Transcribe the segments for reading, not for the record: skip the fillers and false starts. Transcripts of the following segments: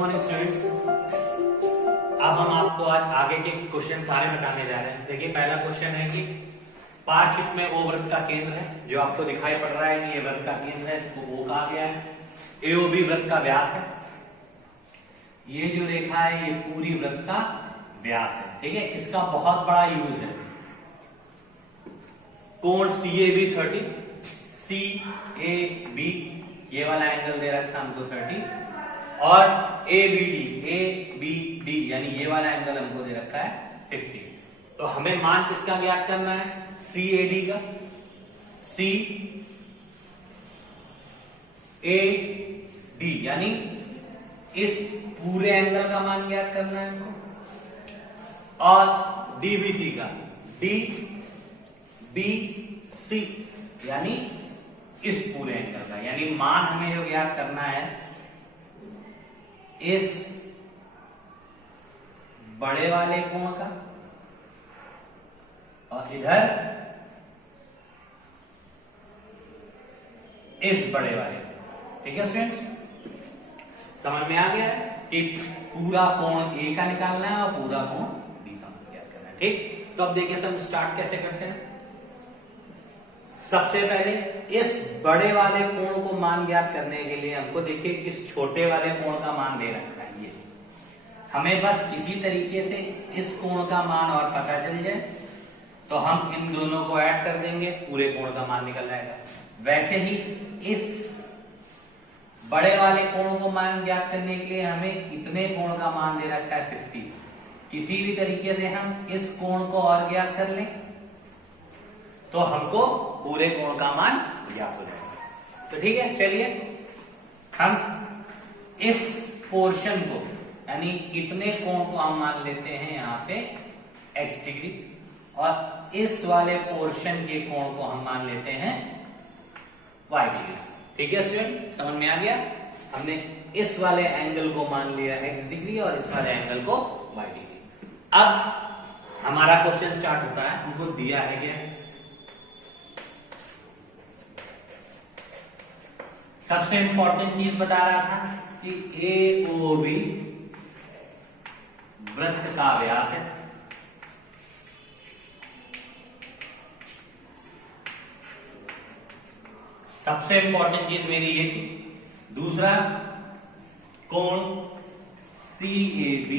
Morning students. अब हम आपको आज आगे के क्वेश्चन सारे बताने जा रहे हैं। देखिए पहला क्वेश्चन है कि पार्श्व में O वृत्त का केंद्र है, जो आपको दिखाई पड़ रहा है कि ये वृत्त का केंद्र है, इसको O कहा गया है। AOB वृत्त का व्यास है, ये जो रेखा है ये पूरी वृत्त का व्यास है। ठीक है, इसका बहुत बड़ा यूज है। कोण CAB 30, CAB ये वाला एंगल दे रखा है हमको 30, और ABD यानी ये वाला एंगल हमको दे रखा है 50। तो हमें मान किसका ज्ञात करना है? CAD का। CAD यानी इस पूरे एंगल का मान ज्ञात करना है हमको, और DBC का, DBC यानी इस पूरे एंगल का, यानी मान हमें जो ज्ञात करना है इस बड़े वाले कोण का और इधर इस बड़े वाले। ठीक है स्टूडेंट्स, समझ में आ गया कि पूरा कोण A का निकालना है और पूरा कोण B का ज्ञात करना है। ठीक, तो अब देखिए हम स्टार्ट कैसे करते हैं। सबसे पहले इस बड़े वाले कोण को मान ज्ञात करने के लिए हमको देखिए इस छोटे वाले कोण का मान दे रखा है ये। हमें बस इसी तरीके से इस कोण का मान और पता चल जाए तो हम इन दोनों को ऐड कर देंगे, पूरे कोण का मान निकल जाएगा। वैसे ही इस बड़े वाले कोण को मान ज्ञात करने के लिए हमें इतने कोण का मान दे रखा है 50। किसी भी तरीके से हम इस कोण को और ज्ञात कर लें तो हमको पूरे कोण का मान ज्ञात हो जाएगा। तो ठीक है, चलिए हम इस पोर्शन को यानी इतने कोण को हम मान लेते हैं यहाँ पे x डिग्री, और इस वाले पोर्शन के कोण को हम मान लेते हैं y डिग्री। ठीक है स्टूडेंट, समझ में आ गया? हमने इस वाले एंगल को मान लिया x डिग्री और इस वाले एंगल को y डिग्री। अब हमारा क्वेश्चन स्टार्ट होता है। हमको दिया है क्या? सबसे इंपॉर्टेंट चीज बता रहा था कि AOB वृत्त का व्यास है। सबसे इंपॉर्टेंट चीज मेरी ये थी। दूसरा, कोण CAB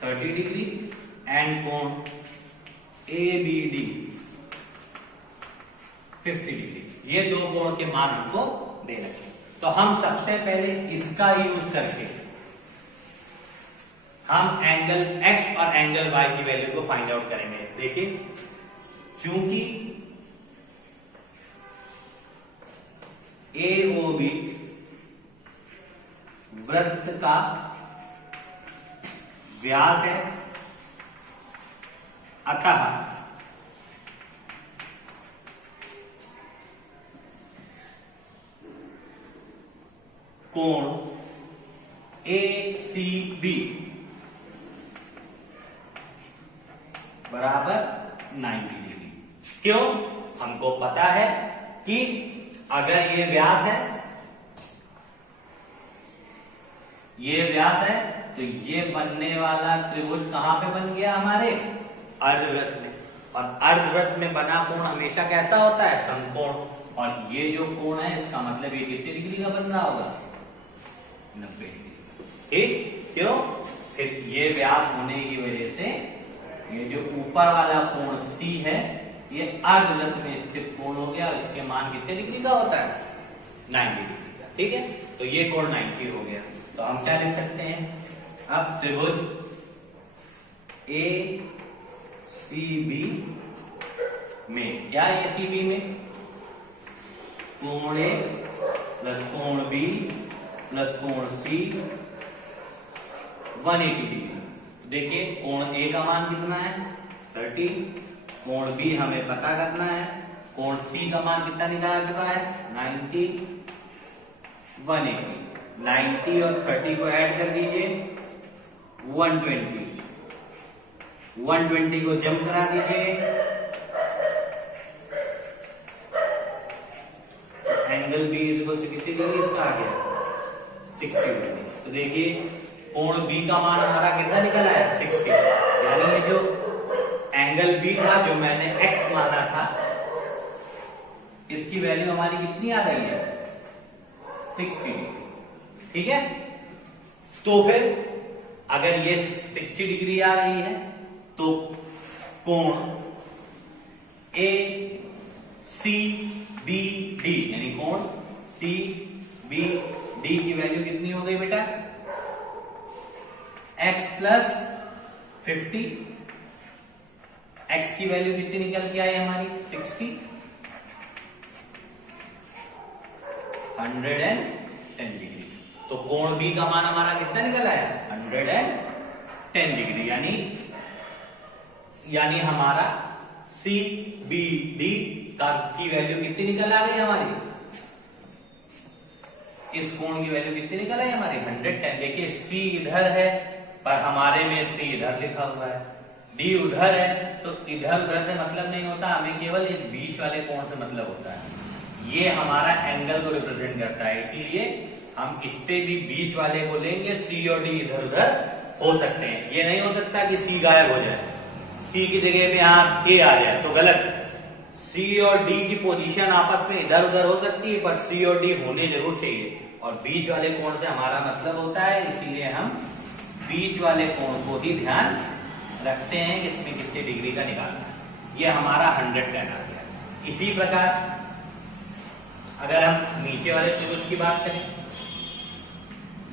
30 डिग्री एंड कोण ABD 50 डिग्री, ये दो कोण के मान हमको दे रखे। तो हम सबसे पहले इसका यूज करके हम एंगल x और एंगल y की वैल्यू को फाइंड आउट करेंगे। देखिए, चूंकि AOB वृत्त का व्यास है, अतः कोण ACB बराबर 90 डिग्री। क्यों? हमको पता है कि अगर ये व्यास है, ये व्यास है, तो ये बनने वाला त्रिभुज कहां पे बन गया? हमारे अर्धवृत्त में। और अर्धवृत्त में बना कोण हमेशा कैसा होता है? समकोण। और ये जो कोण है इसका मतलब ये कितने डिग्री का बन रहा होगा? 90 डिग्री। ठीक, क्यों? फिर ये व्यास होने की वजह से ये जो ऊपर वाला कोण C है ये अर्धवृत्त में स्थित कोण हो गया। इसके मान कितने डिग्री का होता है? 90 डिग्री का। ठीक है, तो ये कोण 90 हो गया। तो हम क्या लिख सकते हैं? अब त्रिभुज ACB में, क्या ACB में कोण A प्लस कोण B प्लस कोण C 180 डिग्री। देखिए कोण A का मान कितना है? 30। कोण B हमें पता करना है। कोण C का मान कितना निकाला चुका है? 90। 180, 90 और 30 को ऐड कर दीजिए, 120। 120 को जम करा दीजिए, angle B is equal to कितनी डिग्री इसका आ गया 60 डिग्री। तो देखिए कोण बी का मान हमारा कितना निकल आया 60, यानी ये जो एंगल बी था जो मैंने एक्स माना था, इसकी वैल्यू हमारी कितनी आ रही है 60 डिग्री। ठीक है, तो फिर अगर ये 60 डिग्री आ रही है तो कोण ए सी बी डी यानी कोण सी बी डी की वैल्यू कितनी हो गई बेटा x प्लस 50। x की वैल्यू कितनी निकल के आई हमारी 60, 110 डिग्री। तो कोण बी का मान हमारा कितना निकल आया 110 डिग्री, यानी हमारा सी बी डी की वैल्यू कितनी निकल आ गई हमारी, इस कोण की वैल्यू कितनी निकल आई हमारी 110। देखिए सी इधर है पर हमारे में सी इधर लिखा हुआ है, डी उधर है, तो इधर उधर से मतलब नहीं होता, हमें केवल इस बीच वाले कोण से मतलब होता है। ये हमारा एंगल को रिप्रेजेंट करता है, इसीलिए हम इस पे भी बीच वाले को लेंगे। सी और डी इधर उधर हो सकते हैं, ये नहीं हो सकता कि सी गायब हो जाए, सी की जगह पे यहां ए आ जाए तो गलत। सी और डी की पोजीशन आपस में इधर उधर हो सकती है पर सी और डी होने जरूर चाहिए, और बीच वाले कोण से हमारा मतलब होता है, इसीलिए हम बीच वाले कोण को ही ध्यान रखते हैं कि इसमें कितनी डिग्री का निकालना है। ये हमारा 110 आ गया। इसी प्रकार अगर हम नीचे वाले त्रिभुज की बात करें,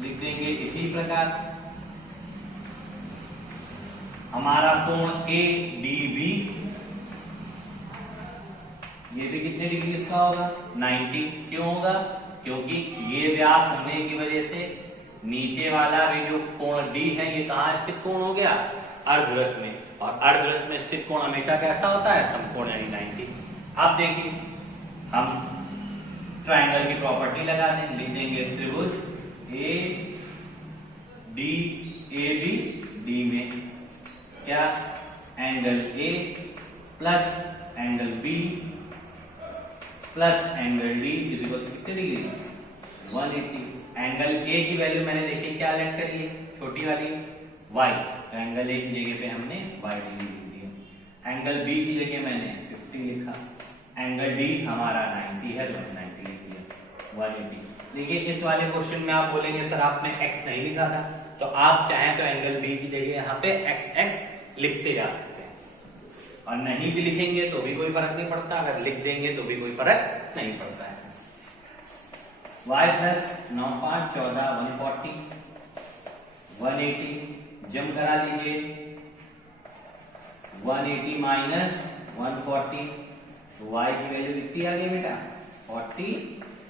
लिख देंगे इसी प्रकार हमारा कोण ए डी बी, ये भी कितने डिग्री इसका होगा 90। क्यों होगा, क्योंकि ये व्यास होने की वजह से नीचे वाला भी जो कोण डी है ये कहां स्थित कोण हो गया अर्धवृत्त में, और अर्धवृत्त में स्थित कोण हमेशा कैसा होता है समकोण यानी 90। अब देखिए हम ट्रायंगल की प्रॉपर्टी लगा दें, लिख देंगे त्रिभुज A D A B, D में क्या angle A plus angle B plus angle D is equal to कितने डिग्री 180। एंगल ए की वैल्यू मैंने देखी क्या लेट करी है छोटी वाली y, तो एंगल ए की जगह पे हमने y डिग्री लिख दिया। एंगल बी की जगह मैंने 50 लिखा, एंगल डी हमारा 90 है तो 90 लिख दिया 180। देखिए इस वाले क्वेश्चन में आप बोलेंगे सर आपने x नहीं लिखा था, तो आप चाहें तो एंगल बी की जगह यहाँ पे x लिखते जा सकते हैं, और नहीं भी लिखेंगे तो भी कोई फर्क नहीं पड़ता, अगर लिख देंगे तो भी कोई फर्क नहीं पड़ता है। y प्लस 9 5 14 140 180 जम करा लीजिए, 180 माइनस 140, तो y की वैल्यू कितनी आ गई बेटा 40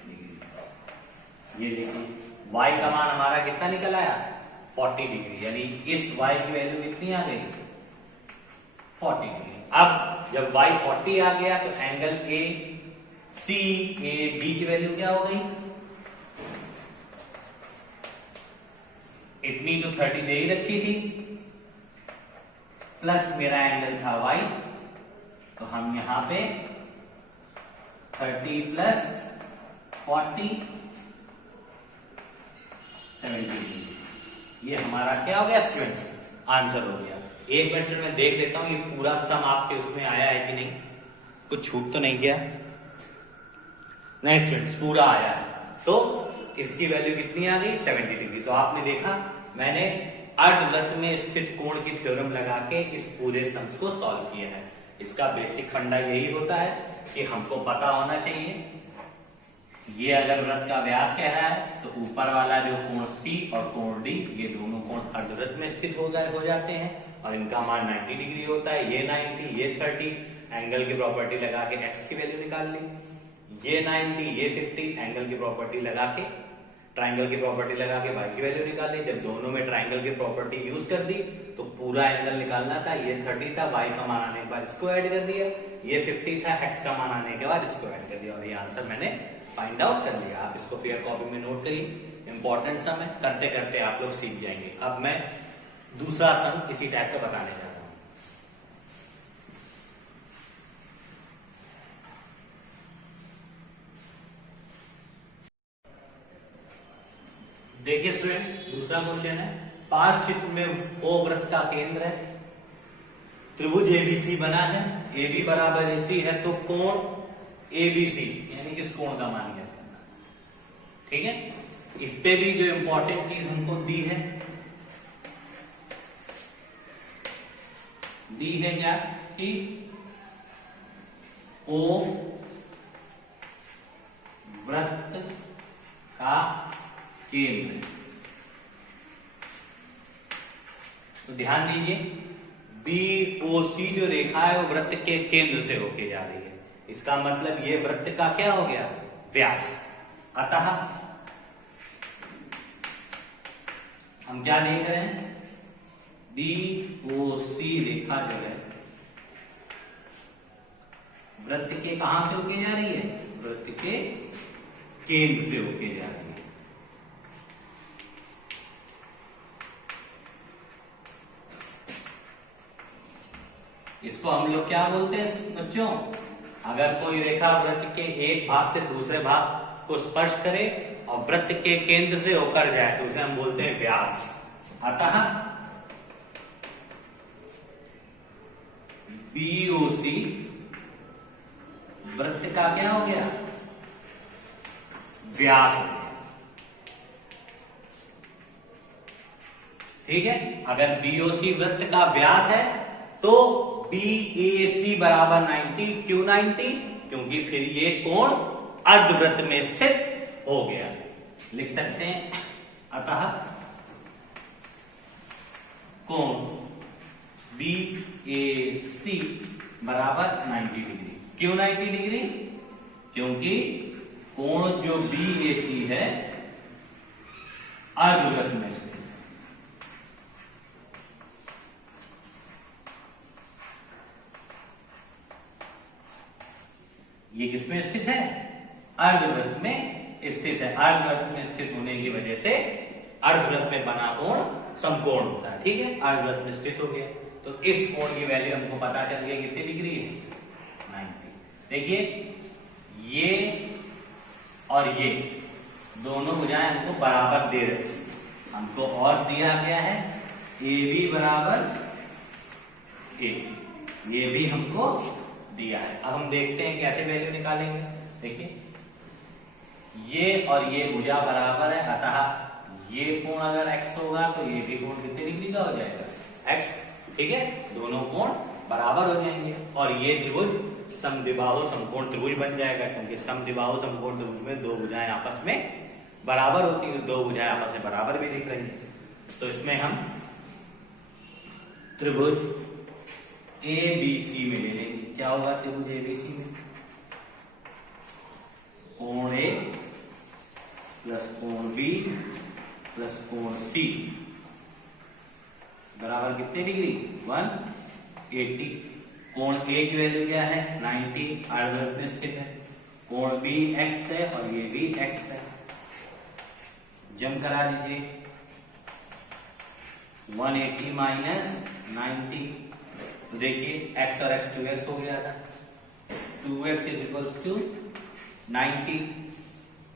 डिग्री। ये देखिए y का मान हमारा कितना निकल आया 40 डिग्री, यानी इस y की वैल्यू कितनी आ गई 40 डिग्री। अब जब y 40 आ गया तो angle A C A D की वैल्यू क्या हो गई, इतनी तो 30 दे ही रखी थी, प्लस मेरा एंगल था y, तो हम यहां पे 30 प्लस 40 70, ये हमारा क्या हो गया स्टूडेंट्स आंसर हो गया। एक मिनट से मैं देख लेता हूं ये पूरा सम आपके उसमें आया है कि नहीं, कुछ छूट तो नहीं गया, नहीं स्टूडेंट्स पूरा आया है। तो इसकी वैल्यू कितनी आ गई 70 डिग्री। तो आपने देखा मैंने अर्धवृत्त में स्थित कोण की थ्योरम लगा के इस पूरे सम्स को सॉल्व किया है। इसका बेसिक फंडा यही होता है कि हमको पता होना चाहिए ये अगर वृत्त का व्यास कह रहा है तो ऊपर वाला जो कोण C और कोण D ये दोनों कोण अर्धवृत्त में स्थित हो जाते हैं और इनका मान 90 डिग्री होता है। ये 90 ये 30, एंगल की प्रॉपर्टी लगा के x की वैल्यू निकाल ली, ये 90 ये 50, एंगल की प्रॉपर्टी लगा के ट्राइंगल की प्रॉपर्टी लगा के y की वैल्यू निकाल ली। जब दोनों में ट्राइंगल की प्रॉपर्टी यूज कर दी तो पूरा एंगल निकालना था, ये 30 था, y का मान आने के बाद इसको ऐड कर दिया, ये 50 था, x का मान आने के बाद इसको ऐड कर दिया और ये आंसर मैंने फाइंड आउट कर लिया। आप इसको फेयर कॉपी में नोट करिए, इंपॉर्टेंट सम है, करते करते आप लोग सीख जाएंगे। अब मैं दूसरा सम इसी टाइप का बताने जा रहा हूं। देखिए स्टूडेंट, दूसरा क्वेश्चन है, पास चित्र में ओ वृत्त का केंद्र है, त्रिभुज एबीसी बना है, AB बराबर AC है, तो कोण ABC यानी कि इस कोण का मान ज्ञात करना। ठीक है, इस पे भी जो इंपॉर्टेंट चीज हमको दी है क्या कि ओ वृत्त का केंद्र। तो ध्यान दीजिए, BOC जो रेखा है वो वृत्त के केंद्र से होके जा रही है, इसका मतलब ये वृत्त का क्या हो गया, व्यास। अतः हम क्या देख रहे हैं, BOC रेखा जो है वृत्त के कहां से होके जा रही है, वृत्त के केंद्र से होके जा रही है। इसको हम लोग क्या बोलते हैं बच्चों, अगर कोई रेखा वृत्त के एक भाग से दूसरे भाग को स्पर्श करे और वृत्त के केंद्र से होकर जाए तो उसे हम बोलते हैं व्यास। अतः BOC वृत्त का क्या हो गया, व्यास हो गया। ठीक है, अगर BOC वृत्त का व्यास है तो BAC बराबर 90। क्यों 90? क्योंकि फिर ये कोण अर्धवृत्त में स्थित हो गया। लिख सकते हैं, अतः कोण BAC बराबर 90 डिग्री। क्यों 90 डिग्री? क्योंकि कोण जो BAC है अर्धवृत्त में स्थित। ये किसमें स्थित है, अर्धवृत्त में स्थित है। अर्धवृत्त में स्थित होने की वजह से अर्धवृत्त में बना कोण समकोण होता है। ठीक है, अर्धवृत्त में स्थित हो गया तो इस कोण की वैल्यू हमको पता चल गई कितनी डिग्री है, 90। देखिए, ये और ये दोनों भुजाएं हमको बराबर दे रहे थे, हमको और दिया गया है AB बराबर AC, ये भी हमको दिया है। अब हम देखते हैं कैसे वैल्यू निकालेंगे। देखिए, ये और ये भुजा बराबर है, अतः ये कोण अगर x होगा तो ये भी कोण कितने डिग्री का हो जाएगा, x। ठीक है, दोनों कोण बराबर हो जाएंगे और ये त्रिभुज समद्विबाहु समकोण त्रिभुज बन जाएगा, क्योंकि समद्विबाहु समकोण त्रिभुज में दो भुजाएं आपस में बराबर होती है, दो भुजाएं आपस में बराबर भी दिख रही है। तो इसमें हम त्रिभुज ABC में ले लेंगे। क्या होगा त्रिभुज ABC में, कोण A प्लस कोण B प्लस कोण C बराबर कितने डिग्री, 180। कोण A की वैल्यू क्या है, 90, अर्धवृत्त में स्थित है। कोण B x है और ये भी x है। जम करा दीजिए, 180 माइनस 90, देखिए x और x 2x हो गया था, 2x इज इक्वल्स टू 90।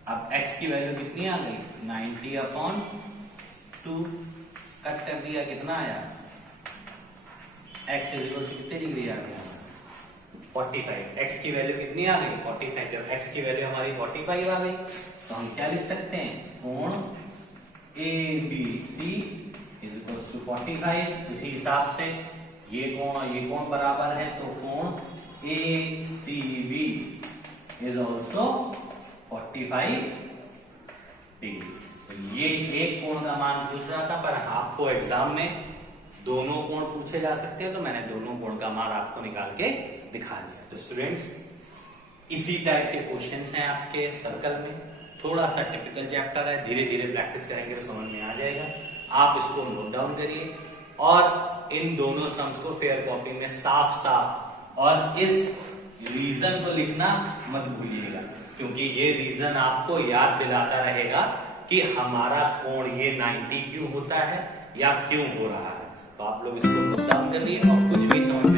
अब x की वैल्यू कितनी आ गई, 90/2, कट कर दिया, कितना आया, x इज इक्वल्स टू कितने डिग्री आ गया, 45। x की वैल्यू कितनी आ गई, 45। जब x की वैल्यू हमारी 45 आ गई तो हम क्या लिख सकते हैं, कोण ABC इज इक्वल्स टू 45। इसी हिसाब से ये कोण और ये कोण बराबर है तो कोण ACB इज ऑल्सो 45 डिग्री। तो ये एक कोण का मान पूछ रहा था, पर आपको एग्जाम में दोनों कोण पूछे जा सकते हैं, तो मैंने दोनों कोण का मान आपको निकाल के दिखा दिया। तो स्टूडेंट्स, इसी टाइप के क्वेश्चंस हैं आपके सर्कल में, थोड़ा सा टिपिकल चैप्टर है, धीरे धीरे प्रैक्टिस करेंगे तो समझ में आ जाएगा। आप इसको नोट डाउन करिए और इन दोनों सम्स को फेयर कॉपी में साफ साफ और इस रीजन को लिखना मत भूलिएगा, क्योंकि ये रीजन आपको याद दिलाता रहेगा कि हमारा कोण ये 90 क्यों होता है या क्यों हो रहा है। तो आप लोग इसको नोट डाउन कर लिए और कुछ भी समझ